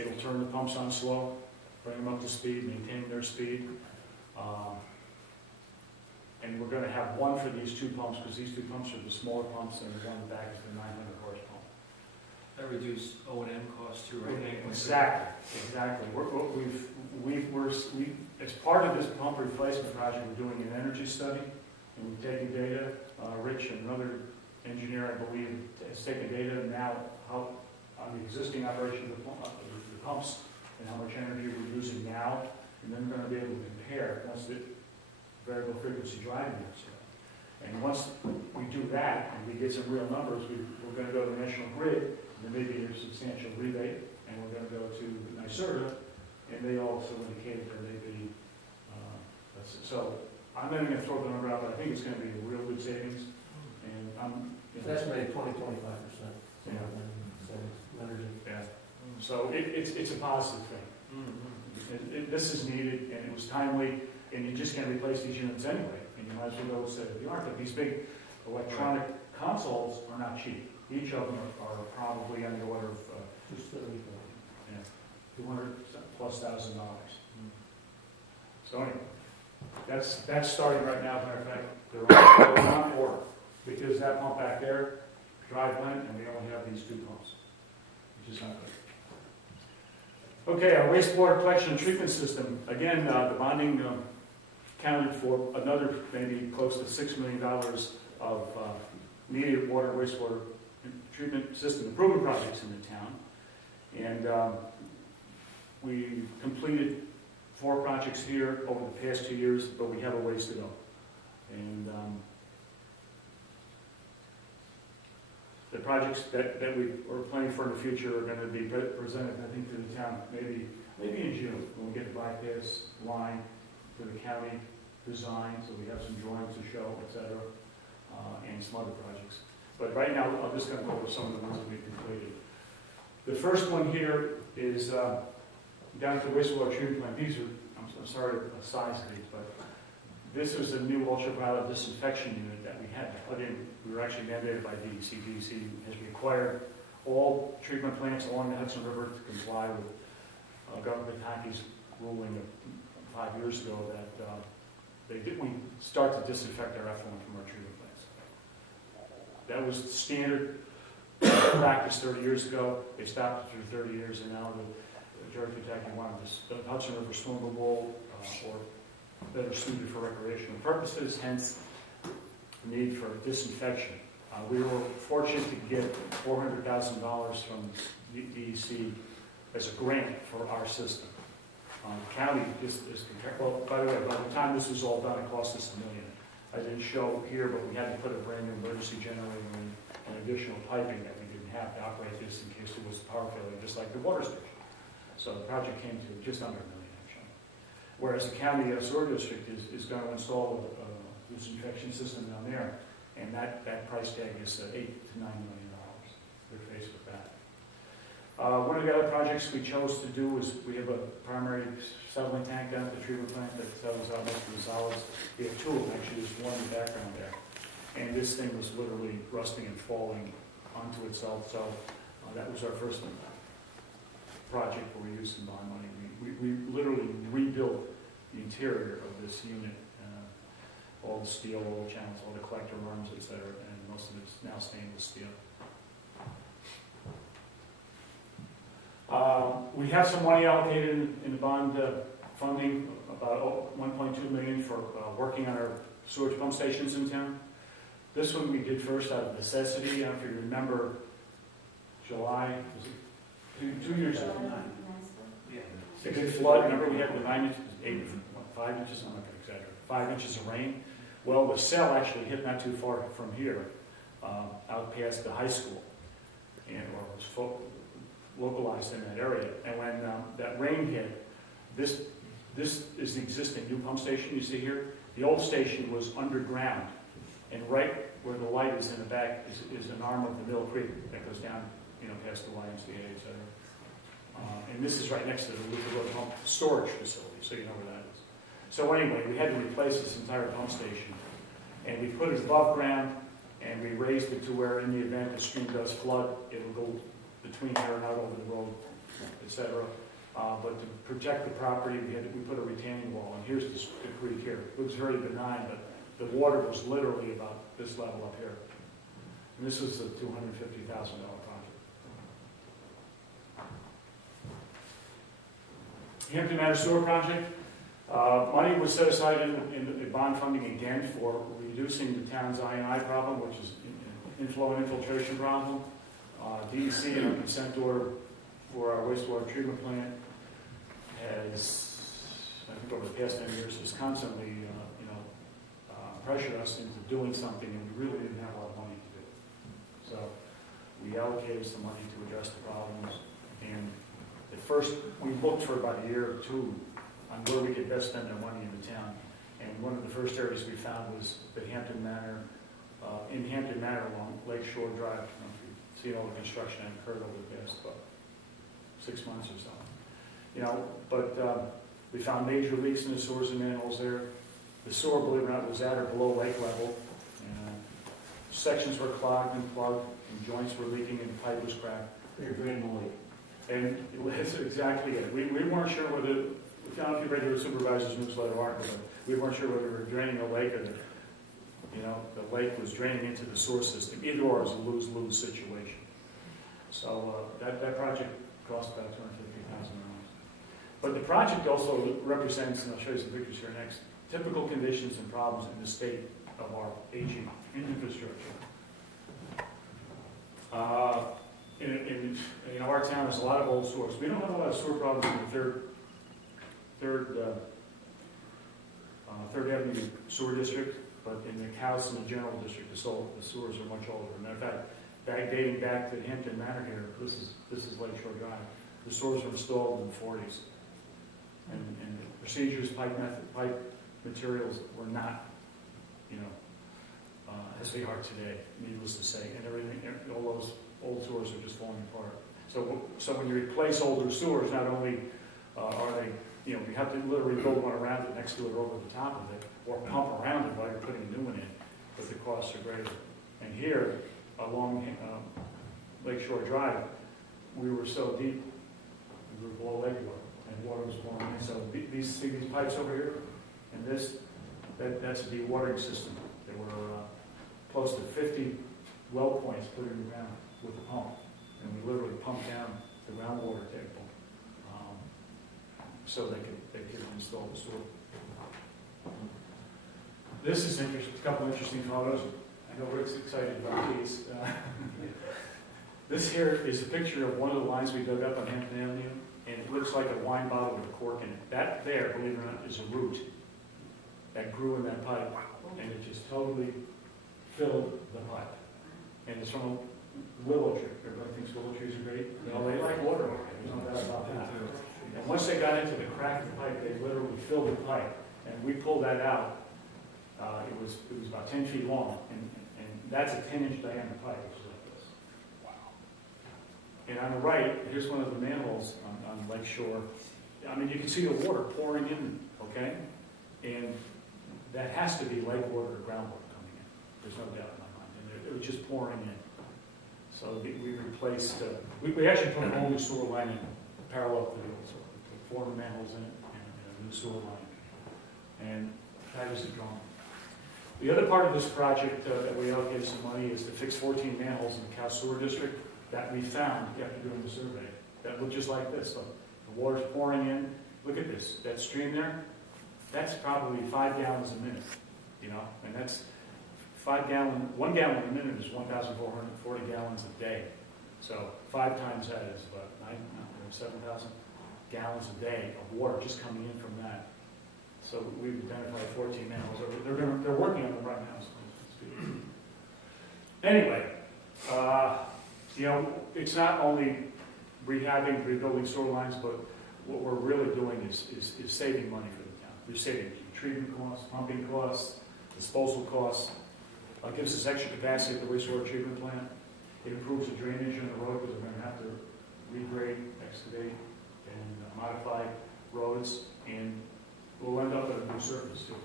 It'll turn the pumps on slow, bring them up to speed, maintain their speed. And we're going to have one for these two pumps, because these two pumps are the smaller pumps, and the one in the back is the 900 horse pump. That reduce O&M costs too, right? Exactly. As part of this pump replacement project, we're doing an energy study, and we've taken data. Rich and another engineer, I believe, has taken data now on the existing operation of the pumps and how much energy we're using now, and then we're going to be able to compare once the variable frequency driving is. And once we do that and we get some real numbers, we're going to go to the National Grid, and there may be a substantial rebate, and we're going to go to NYSERDA, and they also indicated there may be, so I'm not going to throw the number out, but I think it's going to be a real good savings. And It's estimated 20-25%. Yeah. Energy. Yeah. So it's a positive thing. This is needed, and it was timely, and you just can't replace these units anyway. And you might as well go state of the art. But these big electronic consoles are not cheap. Each of them are probably on the order of $200,000+. So anyway, that's starting right now. As a matter of fact, they're on order, because that pump back there, drive went, and we only have these two pumps, which is not good. Okay, our wastewater collection and treatment system. Again, the bonding accounted for another maybe close to $6 million of needed water and wastewater treatment system improvement projects in the town. And we completed 4 projects here over the past 2 years, but we have a ways to go. And the projects that we are planning for in the future are going to be presented, I think, to the town maybe in June, when we get the bypass line to the county design, so we have some drawings to show, etc., and some other projects. But right now, I'm just going to go over some of the ones that we've completed. The first one here is down at the wastewater treatment plant. These are, I'm sorry the size of these, but this is a new ultraviolet disinfection unit that we had to put in. We were actually mandated by DEC. DEC has required all treatment plants along the Hudson River to comply with Governor Pataki's ruling of 5 years ago that we start to disinfect our effluent from our treatment plants. That was standard practice 30 years ago. They stopped it for 30 years, and now Governor Pataki wanted the Hudson River swimmable or better suited for recreational purposes, hence the need for disinfection. We were fortunate to get $400,000 from DEC as a grant for our system. The county is well, by the way, by the time this was all done, it cost us $1 million. I didn't show here, but we had to put a brand new emergency generator in and additional piping that we didn't have to operate this in case there was a power failure, just like the water station. So the project came to just under $1 million, actually. Whereas the county sewer district is going to install a disinfection system down there, and that price tag is $8 to $9 million. They're faced with that. One of the other projects we chose to do is we have a primary settling tank down at the treatment plant that settles out most of the solids. We have 2 of them, actually. There's one in the background there. And this thing was literally rusting and falling onto itself. So that was our first project where we used some bond money. We literally rebuilt the interior of this unit, all the steel, all the channels, all the collector arms, etc., and most of it's now stainless steel. We have some money allocated in the bond funding, about $1.2 million for working on our sewage pump stations in town. This one we did first out of necessity. If you remember, July, was it 2 years ago? Yeah. The big flood, remember we had the 9 inches, 5 inches, I'm not going to exaggerate, 5 inches of rain. Well, the cell actually hit not too far from here, out past the high school, or was localized in that area. And when that rain hit, this is the existing new pump station you see here. The old station was underground, and right where the light is in the back is an arm of the Mill Creek that goes down, past the YMCA, etc. And this is right next to the Luther Road pump storage facility, so you know where that is. So anyway, we had to replace this entire pump station, and we put it above ground, and we raised it to where, in the event the stream does flood, it will go between here and out over the road et cetera. But to protect the property, we put a retaining wall, and here's the creek here. It looks very benign, but the water was literally about this level up here. And this is a $250,000 project. Hampton Manor Sewer Project. Money was set aside in bond funding again for reducing the town's I&I problem, which is inflow and infiltration problem. DEC and a consent order for our wastewater treatment plant has, I think over the past 10 years, has constantly, pressured us into doing something, and we really didn't have a lot of money to do. So we allocated some money to address the problems, and at first we looked for about a year or two on where we could best spend our money in the town. And one of the first areas we found was the Hampton Manor, in Hampton Manor along Lake Shore Drive. I don't know if you've seen all the construction that occurred over the past 6 months or so. But we found major leaks in the sewers and manholes there. The sewer, believe it or not, was at or below lake level. Sections were clogged and plugged, and joints were leaking, and the pipe was cracked. They're draining the lake. And that's exactly it. We weren't sure whether, I don't know if you read your supervisor's newsletter article, but we weren't sure whether we were draining a lake or the lake was draining into the sewer system. Either or, it was a lose-lose situation. So that project cost about $250,000. But the project also represents, and I'll show you some pictures here next, typical conditions and problems in the state of our aging infrastructure. In our town, there's a lot of old sewers. We don't have a lot of sewer problems in the Third Avenue Sewer District, but in the House and the General District, the sewers are much older. Matter of fact, dating back to Hampton Manor here, this is Lake Shore Drive. The sewers were installed in the 40s, and the procedures, pipe materials were not, as they are today, needless to say, and everything, all those old sewers are just falling apart. So when you replace older sewers, not only are they, you have to literally build one around it, next to it, or over the top of it, or pump around it while you're putting a new one in, but the costs are greater. And here, along Lake Shore Drive, we were so deep, we were below lake water, and water was pouring in. So these pipes over here, and that's a dewatering system. There were close to 50 well points put in the ground with a pump, and we literally pumped down the groundwater table so they could install the sewer. This is interesting. A couple interesting photos. I know Rick's excited about these. This here is a picture of one of the lines we dug up on Hampton Avenue, and it looks like a wine bottle with a cork in it. That there, believe it or not, is a root that grew in that pipe, and it just totally filled the pipe. And it's from a willow tree. Everybody thinks willow trees are great. No, they like water. There's no doubt about that. And once they got into the crack of the pipe, they literally filled the pipe. And we pulled that out. It was about 10 feet long, and that's a 10-inch diameter pipe, which is like this. Wow. And on the right, here's one of the manholes on Lake Shore. I mean, you can see the water pouring in, okay? And that has to be lake water or groundwater coming in. There's no doubt in my mind. And it was just pouring in. So we replaced, we actually put an old sewer line in parallel to the old sewer. We put 4 manholes in it and a new sewer line. And that is the drawing. The other part of this project that we allocated some money is to fix 14 manholes in the Cal Sewer District that we found after doing the survey that look just like this. Look, the water's pouring in. Look at this. That stream there, that's probably 5 gallons a minute, and that's 1 gallon a minute is 1,440 gallons a day. So 5 times that is about 7,000 gallons a day of water just coming in from that. So we've identified 14 manholes. They're working on them right now. So anyway, it's not only rehabbing, rebuilding sewer lines, but what we're really doing is saving money for the town. We're saving treatment costs, pumping costs, disposal costs. It gives us extra capacity at the wastewater treatment plant. It improves the drainage in the road because we're going to have to regrade, excavate, and modify roads, and we'll end up at a new surface too.